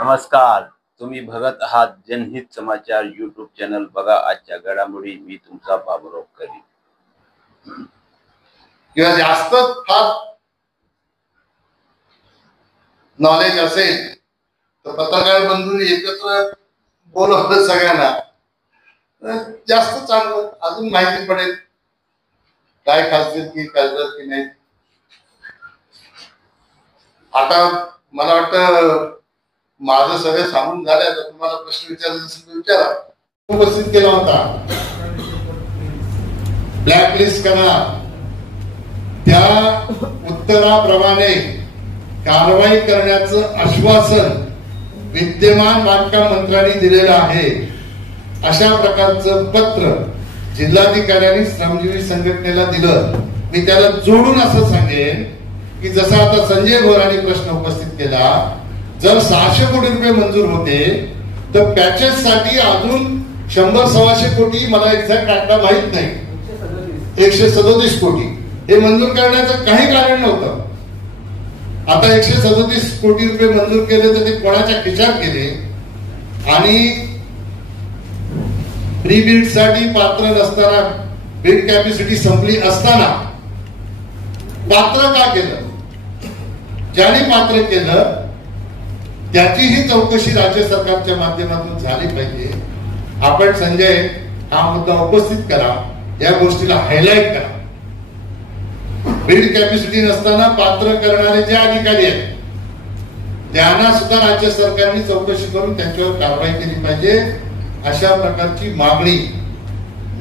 नमस्कार, तुम्ही बघत आहात जनहित समाचार यूट्यूब चॅनल. बघा आजच्या घडामोडी. मी तुमचा बाबुराव करी. किंवा जास्त फार नॉलेज असेल तर पत्रकार बंधू एकत्र बोलवलं सगळ्यांना जास्त चांगलं, अजून माहिती पडेल काय खासदार की खासदार की नाही. आता मला वाटतं माझं सगळं सांगून झालं. तर तुम्हाला प्रश्न विचारायचा असेल तर विचारा. उपस्थित केला होता ब्लॅकलिस्ट करा, त्या उत्तराप्रमाणे कारवाई करण्याचं आश्वासन विद्यमान बांधकाम मंत्र्यांनी दिलेलं आहे. अशा प्रकारचं पत्र जिल्हाधिकाऱ्यांनी श्रमजीवी संघटनेला दिलं. मी त्याला जोडून असं सांगेन की जसं आता संजय घोरांनी प्रश्न उपस्थित केला, जर 600 कोटी रुपये मंजूर होते तर पॅचेस साठी अजून 100-125 कोटी, मला एक्झॅक्ट आकडा माहित नाही, 137 कोटी हे मंजूर करण्याचं काही कारण नव्हतं. आता 137 कोटी रुपये मंजूर केले तर ते कोणाच्या खिशात गेले आणि प्री बीड साठी पात्र नसताना, बीड कॅपॅसिटी संपली असताना पात्र का केलं? ज्याने पात्र केलं त्याचीही चौकशी राज्य सरकारच्या माध्यमातून झाली पाहिजे. आपण संजय हा मुद्दा उपस्थित करा, या गोष्टीला हायलाइट करा. बीड कॅपॅसिटी नसताना पात्र करणारे जे अधिकारी आहेत त्यांना सुद्धा राज्य सरकारने चौकशी करून त्यांच्यावर कारवाई केली पाहिजे. अशा प्रकारची मागणी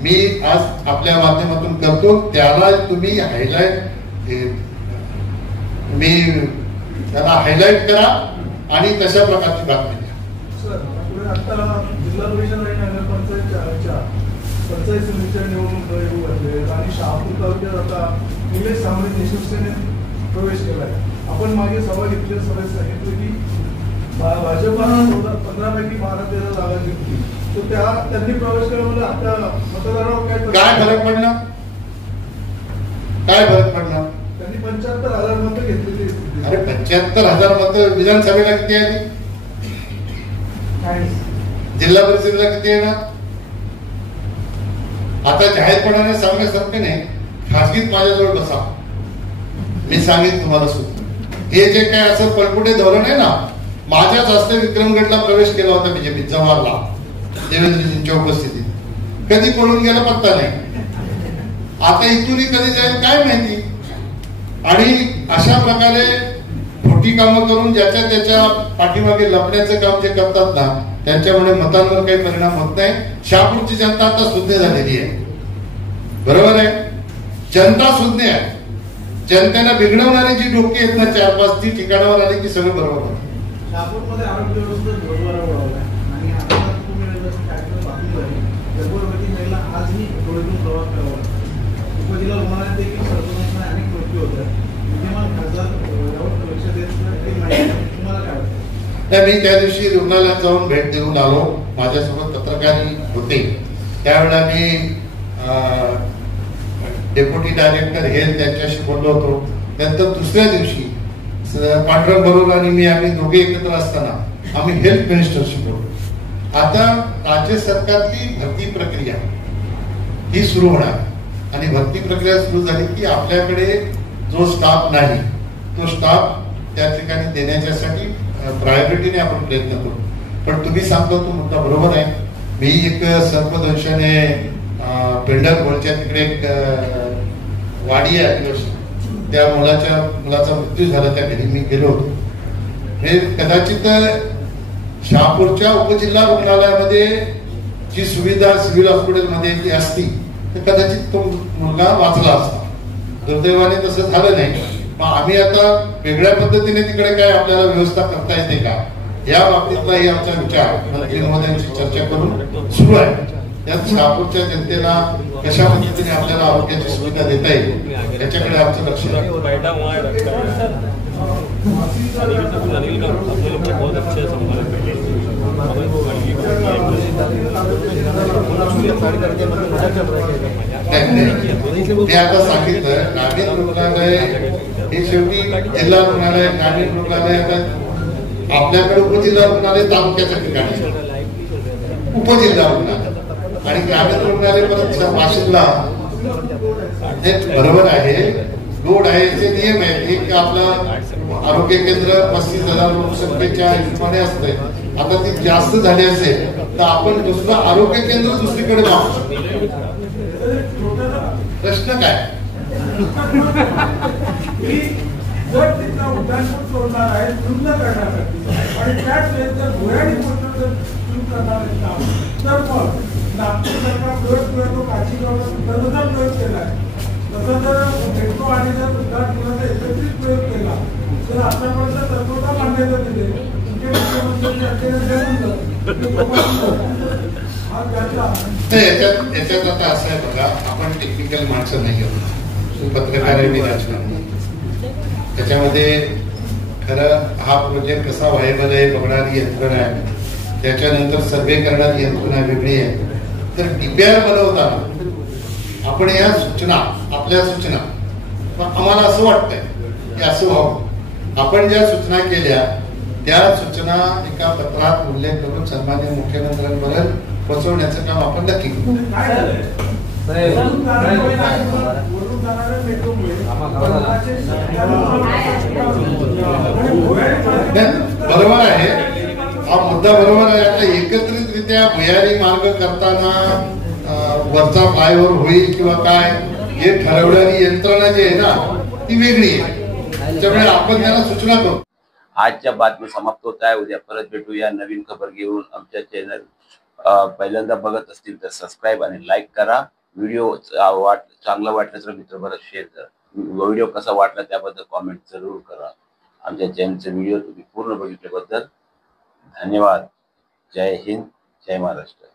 मी आज आपल्या माध्यमातून करतो. त्याला तुम्ही हायलाइट करा आणि तशा प्रकारची बातमी द्या. जिल्हा परिषद आणि नगरपंचायतच्या पंचायत समितीच्या निवडणूक येऊ घातले आणि शहापूर तालुक्यात आता निलेश सामने निशिक्षेने प्रवेश केलाय. आपण मागे सभा घेतली, सभेत सांगितलं की भाजपनं 15 पैकी 12-13 जागा जिंकली, तर त्यांनी प्रवेश केल्यामुळे आता मतदारावर काय फरक पडला? काय फरक पडला? त्यांनी 75,000 मतं घेतलेली. अरे 75,000 मतं विधानसभेला किती आली? जिल्हा परिषदेला किती येणार? आता जाहीरपणाने सांगण्यासारखं नाही, खासगीत माझ्याजवळ बसा, मी सांगेन तुम्हाला सुद्धा. हे जे काय असं पळपुटे धोरण आहे ना, माझ्याच हस्ते विक्रमगडला प्रवेश केला होता बीजेपी जवाहरला, देवेंद्रजींच्या उपस्थितीत. कधी पळून गेला पत्ता नाही. आता इथूनही कधी जाईल काय माहिती. आणि अशा प्रकारे खोटी कामं करून ज्याच्या त्याच्या पाठीमागे लपण्याचं काम जे करतात ना, त्यांच्यामुळे मतांवर काही परिणाम होत नाही. शहापूरची जनता आता सुज्ञ झालेली आहे, बरोबर आहे. जनता सुज्ञ आहे. जनतेला बिघडवणारी जी डोकी आहेत ना 4-5, ती ठिकाणावर आली की सगळं बरोबर होतं. शहापूरमध्ये आरोग्य व्यवस्था आणि गर्भवती महिला आजही डोळ्यातून प्रवास करावा. उपजिल्हा रुग्णालयात देखील सर्वसाधारण अनेक मृत्यू होतात. विद्यमान खासदार यावर लक्ष देत तुम्हाला काय वाटतं? मी त्या दिवशी रुग्णालयात जाऊन भेट देऊन आलो. माझ्यासोबत पत्रकारही होते. त्यावेळेला मी डेप्युटी डायरेक्टर हेल्थ त्यांच्याशी बोललो होतो. नंतर दुसऱ्या दिवशी पांडुरंग बरोबर आणि मी, आम्ही दोघे एकत्र असताना आम्ही हेल्थ मिनिस्टरशी बोललो. आता राज्य सरकारची भरती प्रक्रिया ही सुरू होणार आणि भरती प्रक्रिया सुरू झाली की आपल्याकडे जो स्टाफ नाही तो स्टाफ त्या ठिकाणी देण्याच्यासाठी प्रायोरिटीने आपण प्रयत्न करू. पण तुम्ही सांगतो तो मुद्दा बरोबर आहे. मी एक सर्पदंशाने पेंढर बोलच्या तिकडे एक वाडी आहे, त्या मुलाचा मृत्यू झाला. त्या घरी मी गेलो होतो. हे कदाचित शहापूरच्या उपजिल्हा रुग्णालयामध्ये जी सुविधा सिव्हिल हॉस्पिटलमध्ये ती असती तर कदाचित तो मुलगा वाचला असता. दुर्दैवाने तसं झालं नाही. मग आम्ही आता वेगळ्या पद्धतीने तिकडे काय आपल्याला व्यवस्था करता येते का, या बाबतीतलाही आमचा विचार मंत्री महोदयांची चर्चा करून सुरू आहे. त्यात शहापूरच्या जनतेला कशा पद्धतीने आपल्याला आरोग्याची सुविधा देता येईल याच्याकडे आमचं लक्ष आहे. मी आता सांगितलं ग्रामीण रुग्णालय हे शेवटी जिल्हा रुग्णालय, ग्रामीण रुग्णालय आपल्याकडे उपजिल्हा रुग्णालय तालुक्याच्या ठिकाणी, उपजिल्हा रुग्णालय आणि ग्रामीण रुग्णालय परत वाशिमला. हे बरोबर आहे, लोड आहे, ते नियम आहे. एक आपलं आरोग्य केंद्र 35,000 लोकसंख्येच्या हिशोबाने असते. आता ती जास्त झाली असेल तर आपण दुसरं आरोग्य केंद्र दुसरीकडे लावू. प्रश्न काय? जर तिथला उड्डाणपूल सोडणार आहे सुंदर करण्यासाठी आणि त्याच वेळेस जर भुयारी पोर्टल जर सुरू करणार आहे तर मग नागपूर सरकार प्रयोग तो काशीगावला सुद्धा प्रयोग केला आहे. तसं जर मेट्रो आणि जर उड्डाणपुलाचा एकत्रित प्रयोग केला तर आतापर्यंत तत्वता मांडण्याचं तिथे याच्यात आता असं आहे बघा, आपण टेक्निकल माणसं नाही आहोत, पत्रकार आहे मी, राजकारण. त्याच्यामध्ये खरं हा प्रोजेक्ट कसा व्हायबल आहे बघणारी यंत्रणा आहे, त्याच्यानंतर सर्वे करणारी यंत्रणा वेगळी आहे. तर डीपीआर बनवताना आपण या सूचना, आपल्या सूचना, आम्हाला असं वाटतंय की असं व्हावं. आपण ज्या सूचना केल्या त्या सूचना एका पत्रात उल्लेख करून सन्माननीय मुख्यमंत्र्यांपर्यंत पोहोचवण्याचं काम आपण नक्की करू. बरोबर आहे, हा मुद्दा बरोबर आहे. आता एकत्रितरित्या भुयारी मार्ग करताना वरचा फ्लायओव्हर होईल किंवा काय हे ठरवणारी यंत्रणा जी आहे ना ती वेगळी आहे. त्याच्यामुळे आपण त्याला सूचना करू. आजच्या बातमी समाप्त होत आहे. उद्या परत भेटूया नवीन खबर घेऊन. आमच्या चॅनल पहिल्यांदा बघत असतील तर सबस्क्राईब आणि लाईक करा. व्हिडिओ चांगला वाटला तर मित्रभरात शेअर करा. व्हिडिओ कसा वाटला त्याबद्दल कॉमेंट जरूर करा. आमच्या चॅनलचे व्हिडिओ तुम्ही पूर्ण बघितल्याबद्दल धन्यवाद. जय हिंद, जय महाराष्ट्र.